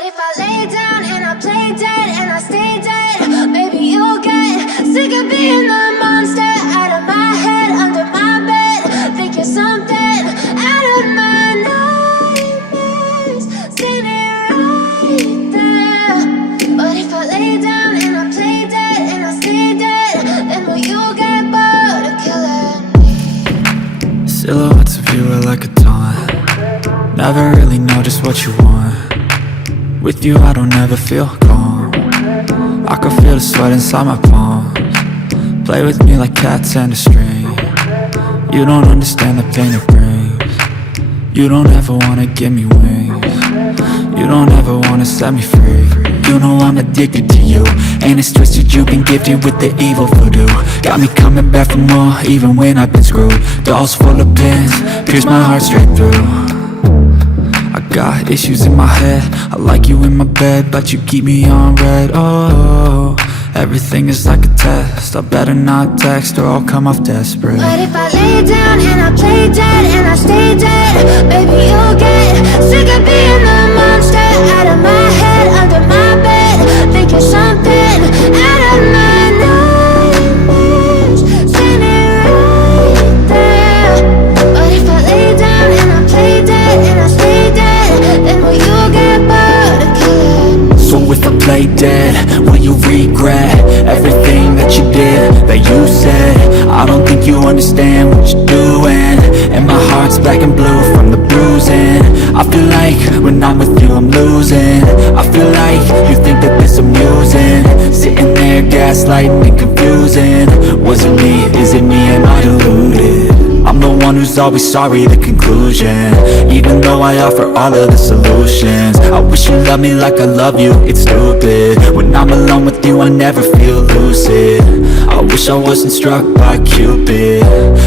But if I lay down and I play dead and I stay dead, maybe you'll get sick of being the monster out of my head, under my bed. Think you're something out of my nightmares, standing right there. But if I lay down and I play dead and I stay dead, then will you get bored of killing me? Silhouettes of you are like a taunt. Never really know just what you want. With you I don't ever feel calm. I can feel the sweat inside my palms. Play with me like cats and a string. You don't understand the pain it brings. You don't ever wanna give me wings. You don't ever wanna set me free. You know I'm addicted to you, and it's twisted, you've been gifted with the evil voodoo. Got me coming back for more, even when I've been screwed. Dolls full of pins, pierce my heart straight through. I got issues in my head, I like you in my bed, but you keep me on red. Oh, everything is like a test, I better not text or I'll come off desperate. But if I lay down and I play dead and I stay dead, maybe you'll get sick of being the monster out of my head, under my bed. Think you're something out of my nightmares, standing right there. But if I lay down and I play dead and I stay dead, then will you get bored of killing me? So if I play dead, will you regret everything that you did, that you said? I don't think you understand what you're doing, and my heart's black and blue from the bruising. I feel like when I'm with you I'm losing. I feel like you think that this amusing, sitting there gaslighting and confusing. Was it me? Is it me? Am I deluded? I'm the one who's always sorry, the conclusion, even though I offer all of the solutions. I wish you loved me like I love you, it's stupid. When I'm alone with you I never feel lucid. I wish I wasn't struck by Cupid.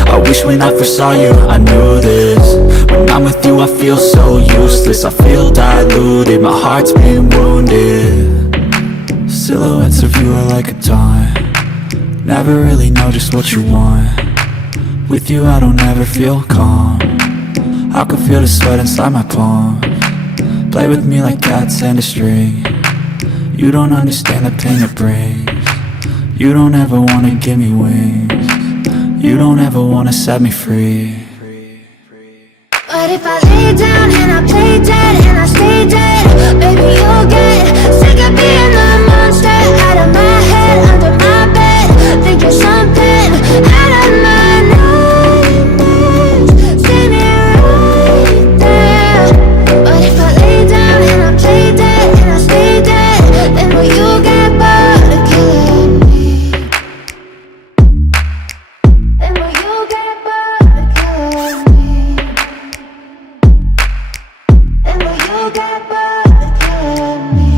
I wish when I first saw you I knew this. When I'm with you I feel so useless, I feel diluted, my heart's been wounded. Silhouettes of you are like a taunt. Never really know just what you want. With you I don't ever feel calm. I can feel the sweat inside my palms. Play with me like cats and a string. You don't understand the pain it brings. You don't ever wanna give me wings. You don't ever wanna set me free. But if I lay down and I play dead and I stay dead, maybe you'll get sick of being the monster out of my head, under my bed. Think you're something out of my nightmares, standing right there. But if I lay down and I play dead and I stay dead, then will you get bored of killing me? Then will you get bored of killing me? And will you get bored of killing me?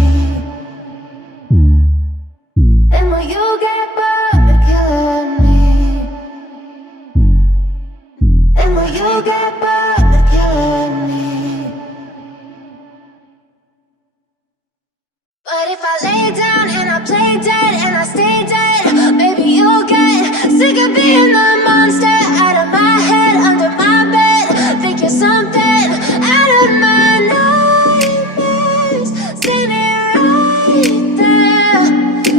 And will you get bored of killing me? And will you get bored of killing me? But if I lay down and I play dead and I stay dead, maybe you'll get sick of being the monster out of my head, under my bed. Think you're something out of my nightmares, standing right there.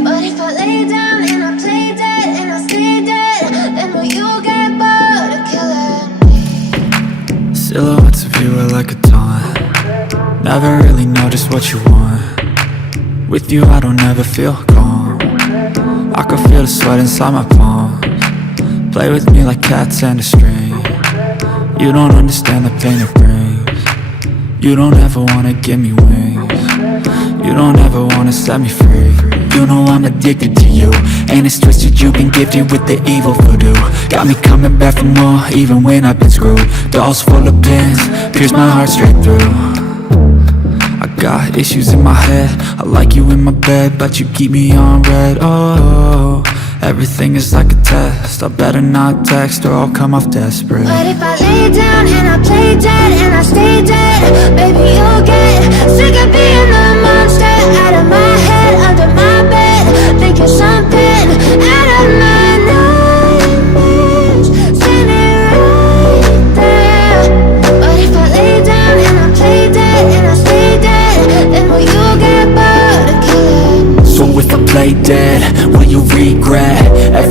But if I lay down and I play dead and I stay dead, then will you get bored of killing me? Silhouettes of you are like a taunt. Never really know just what you want. With you I don't ever feel calm. I can feel the sweat inside my palms. Play with me like cats and a string. You don't understand the pain it brings. You don't ever wanna give me wings. You don't ever wanna set me free. You know I'm addicted to you, and it's twisted, you've been gifted with the evil voodoo. Got me coming back for more, even when I've been screwed. Dolls full of pins, pierce my heart straight through. I got issues in my head, I like you in my bed, but you keep me on red. Oh, everything is like a test, I better not text or I'll come off desperate. But if I lay down and I play dead and I stay dead, maybe you'll get sick of being the monster out of my head, under my bed. Think you're something out of my nightmares, standing right there. But if I lay down and I play dead and I stay dead, then will you play dead? Will you regret everything?